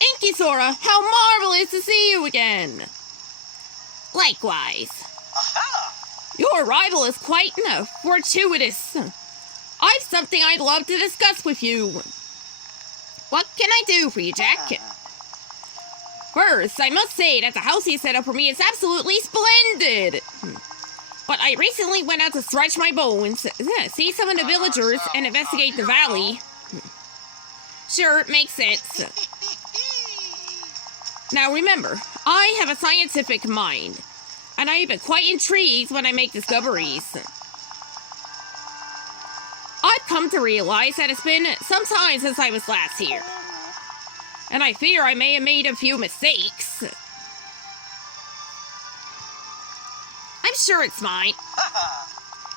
InkySora, how marvelous to see you again! Likewise. Aha! Your arrival is quite fortuitous. I've something I'd love to discuss with you. What can I do for you, Jack? First, I must say that the house you set up for me is absolutely splendid. But I recently went out to stretch my bones, see some of the villagers, and investigate the valley. Sure, it makes sense. Now remember, I have a scientific mind, and I've been quite intrigued when I make discoveries. I've come to realize that it's been some time since I was last here, and I fear I may have made a few mistakes. I'm sure it's mine.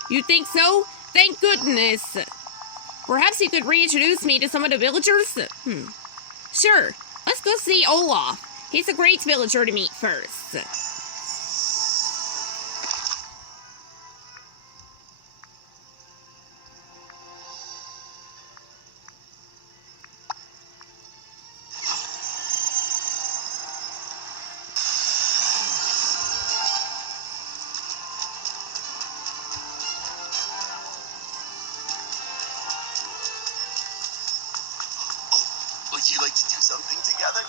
You think so? Thank goodness. Perhaps you could reintroduce me to some of the villagers? Sure, let's go see Olaf. He's a great villager to meet first. Would you like to do something together?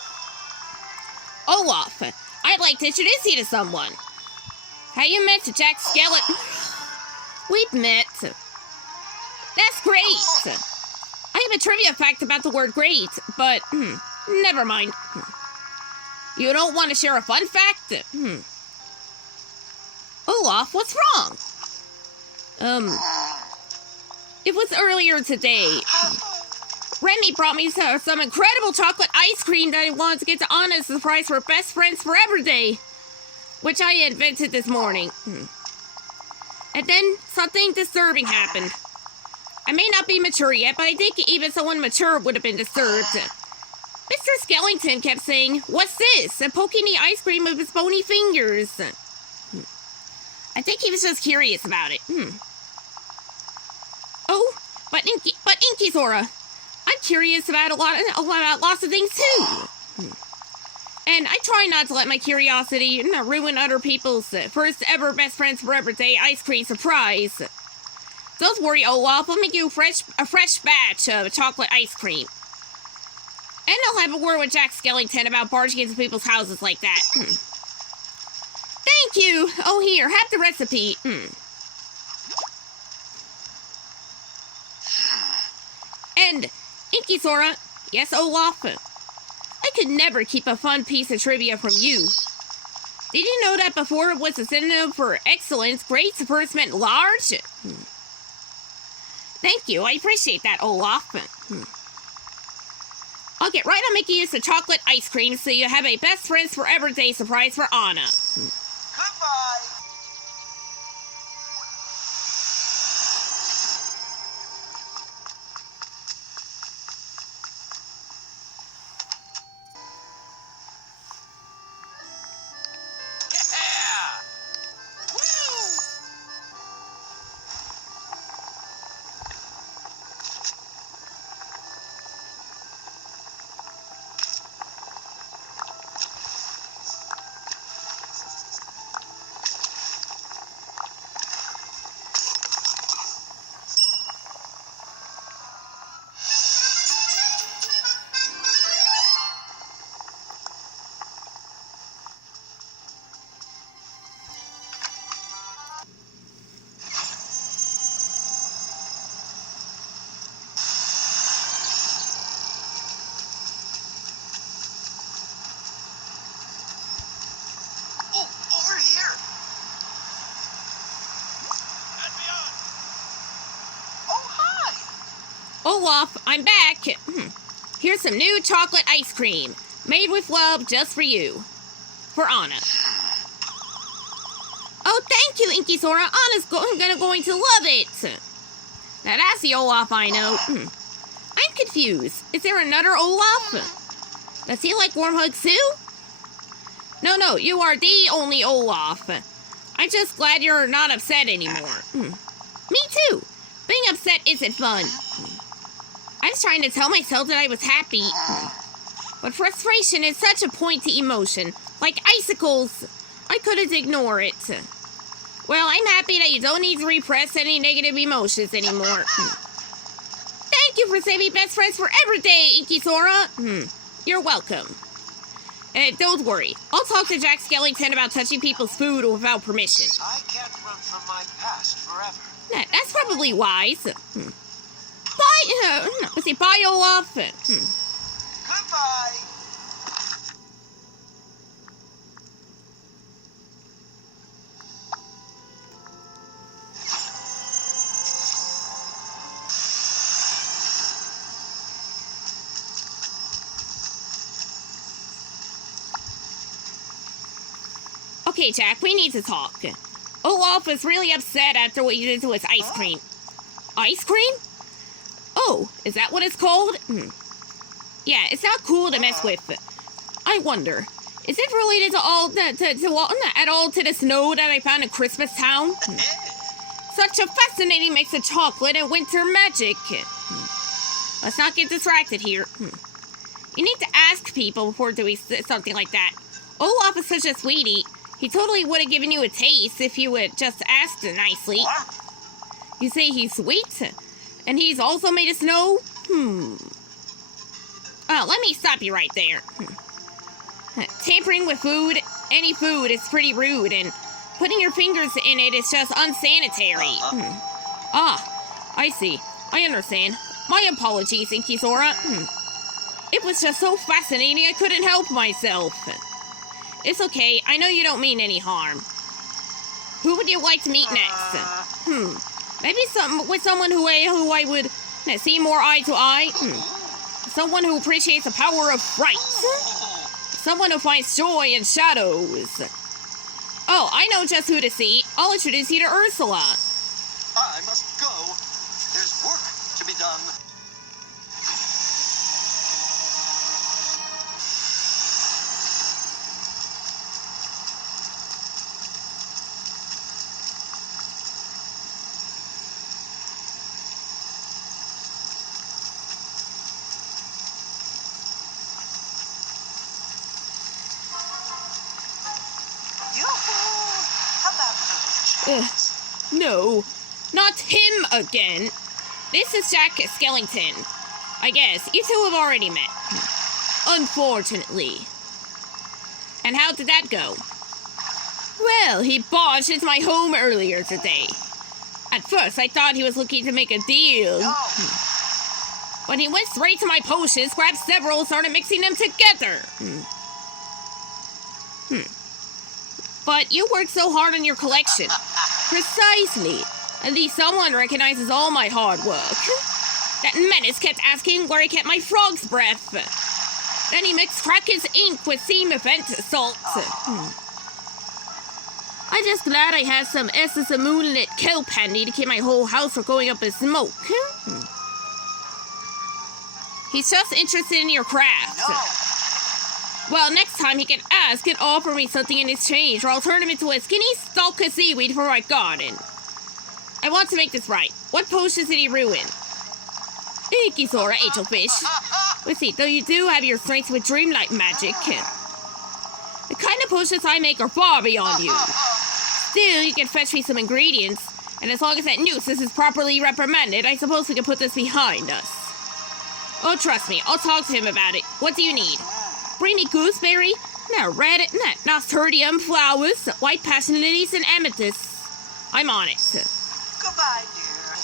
Olaf, I'd like to introduce you to someone. Have you met Jack Skellington? We've met. That's great. I have a trivia fact about the word great, but never mind. You don't want to share a fun fact? Olaf, what's wrong? It was earlier today. Remy brought me some incredible chocolate ice cream that I wanted to get to Anna as a surprise for Best Friends Forever Day, which I invented this morning. And then something disturbing happened. I may not be mature yet, but I think even someone mature would have been disturbed. Mr. Skellington kept saying, "What's this?" and poking the ice cream with his bony fingers. I think he was just curious about it. Oh, but InkySora, I'm curious about lots of things too. And I try not to let my curiosity ruin other people's first ever Best Friends Forever Day ice cream surprise. Don't worry, Olaf, I'll make you a fresh batch of chocolate ice cream. And I'll have a word with Jack Skellington about barging into people's houses like that. Thank you! Oh, here, have the recipe. And InkySora, yes, Olaf, I could never keep a fun piece of trivia from you. Did you know that before it was a synonym for excellence, great first meant large? Thank you, I appreciate that, Olaf. I'll get right on making you some chocolate ice cream so you have a Best Friends Forever Day surprise for Anna. Goodbye! Olaf, I'm back. Here's some new chocolate ice cream, made with love just for you. For Anna. Oh, thank you, InkySora. Anna's going to love it. Now that's the Olaf I know. I'm confused. Is there another Olaf? Does he like warm hugs too? No, you are the only Olaf. I'm just glad you're not upset anymore. Me too. Being upset isn't fun. I was trying to tell myself that I was happy. But frustration is such a pointy emotion. Like icicles. I couldn't ignore it. Well, I'm happy that you don't need to repress any negative emotions anymore. Thank you for saving best friends forever day, InkySora. You're welcome. Don't worry. I'll talk to Jack Skellington about touching people's food without permission. I can't run from my past forever. That's probably wise. Bye, let's see, bye, Olaf. Goodbye. Okay, Jack, we need to talk. Olaf was really upset after what you did to his ice cream. Ice cream? Oh, is that what it's called? Yeah, it's not cool to mess with. I wonder, is it related at all to the snow that I found in Christmas Town? Such a fascinating mix of chocolate and winter magic. Let's not get distracted here. You need to ask people before doing something like that. Olaf is such a sweetie. He totally would have given you a taste if you had just asked nicely. You say he's sweet? And he's also made of snow? Oh, let me stop you right there. Tampering with food, any food, is pretty rude, and putting your fingers in it is just unsanitary. Ah, I see. I understand. My apologies, InkySora. It was just so fascinating I couldn't help myself. It's okay. I know you don't mean any harm. Who would you like to meet next? Maybe someone who I would see more eye to eye. Someone who appreciates the power of fright. Someone who finds joy in shadows. Oh, I know just who to see. I'll introduce you to Ursula. I must go. There's work to be done. No, not him again. This is Jack Skellington. I guess you two have already met. Unfortunately. And how did that go? Well, he barged into my home earlier today. At first, I thought he was looking to make a deal. But he went straight to my potions, grabbed several, and started mixing them together. But you worked so hard on your collection. Precisely. At least someone recognizes all my hard work. That menace kept asking where I kept my frog's breath. Then he mixed Kraken's ink with steam event salt. I'm just glad I had some essence of moonlit kelp handy to keep my whole house from going up in smoke. He's just interested in your craft. Well, next time he can ask and offer me something in exchange, or I'll turn him into a skinny stalk of seaweed for my garden. I want to make this right. What potions did he ruin? InkySora, angelfish. Let's see, though you do have your strengths with dreamlight magic. The kind of potions I make are far beyond you. Still, you can fetch me some ingredients, and as long as that nuisance is properly reprimanded, I suppose we can put this behind us. Oh, trust me, I'll talk to him about it. What do you need? Bring me gooseberry, red, nasturtium flowers, white passion lilies, and amethysts. I'm on it. Goodbye, dear.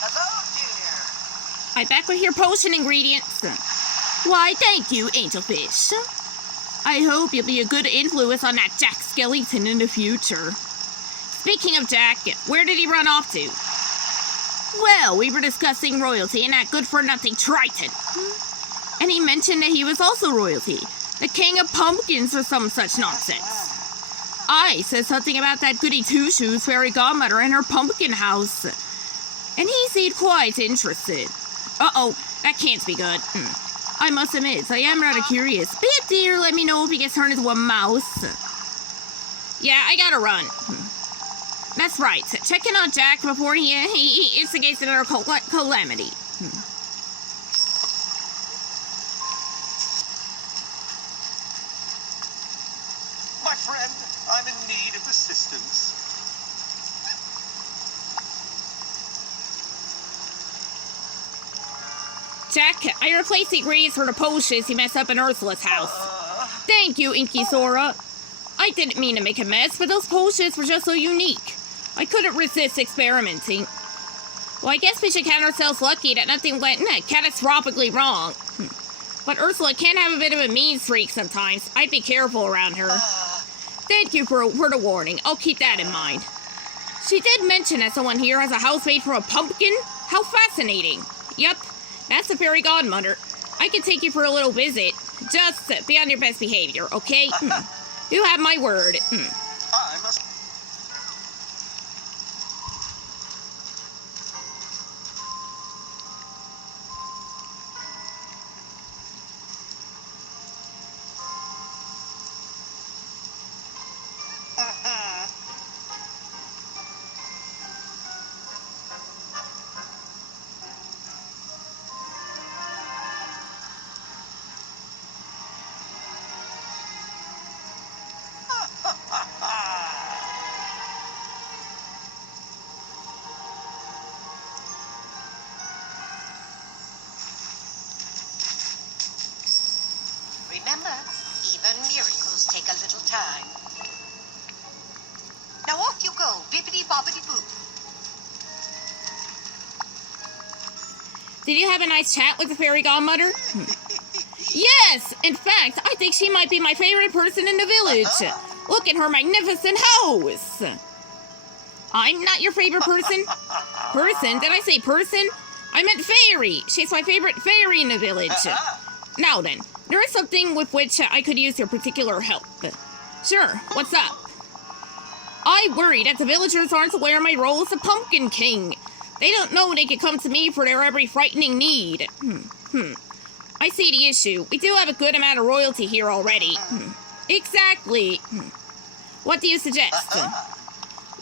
Hello, dear. I back with your potion ingredients. Why, thank you, angelfish. I hope you'll be a good influence on that Jack Skellington in the future. Speaking of Jack, where did he run off to? Well, we were discussing royalty and that good-for-nothing Triton. And he mentioned that he was also royalty, the king of pumpkins or some such nonsense. I said something about that goody two-shoes fairy godmother and her pumpkin house. And he seemed quite interested. Uh-oh, that can't be good. I must admit, I am rather curious. Be a dear, let me know if he gets turned into a mouse. Yeah, I gotta run. That's right. Checking on Jack before he instigates another calamity. My friend, I'm in need of assistance. Jack, I replaced the ingredients for the potions you messed up in Ursula's house. Thank you, InkySora. I didn't mean to make a mess, but those potions were just so unique. I couldn't resist experimenting. Well, I guess we should count ourselves lucky that nothing went catastrophically wrong. But Ursula can have a bit of a mean streak sometimes. I'd be careful around her. Thank you for the warning. I'll keep that in mind. She did mention that someone here has a house made from a pumpkin. How fascinating. Yep, that's the fairy godmother. I can take you for a little visit. Just be on your best behavior, okay? You have my word. I must... Remember, even miracles take a little time. Now off you go, bippity-boppity-boo. Did you have a nice chat with the fairy godmother? Yes! In fact, I think she might be my favorite person in the village. Look at her magnificent house. I'm not your favorite person. Person? Did I say person? I meant fairy. She's my favorite fairy in the village. Now then, there is something with which I could use your particular help. Sure, what's up? I worry that the villagers aren't aware of my role as a pumpkin king. They don't know they can come to me for their every frightening need. I see the issue. We do have a good amount of royalty here already. Exactly. What do you suggest?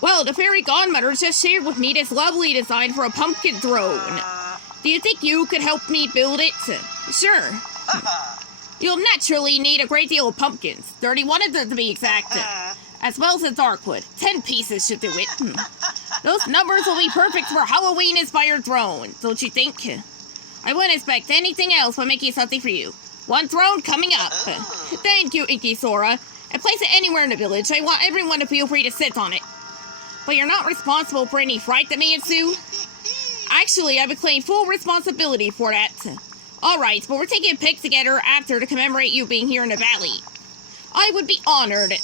Well, the fairy godmother just shared with me this lovely design for a pumpkin throne. Do you think you could help me build it? Sure. You'll naturally need a great deal of pumpkins. 31 of them to be exact. As well as a dark wood. 10 pieces should do it. Those numbers will be perfect for Halloween-inspired throne, don't you think? I wouldn't expect anything else by making something for you. One throne coming up. Thank you, InkySora. And place it anywhere in the village. I want everyone to feel free to sit on it. But you're not responsible for any fright that may ensue. Actually, I would claim full responsibility for that. Alright, but we're taking a pic together after to commemorate you being here in the valley. I would be honored.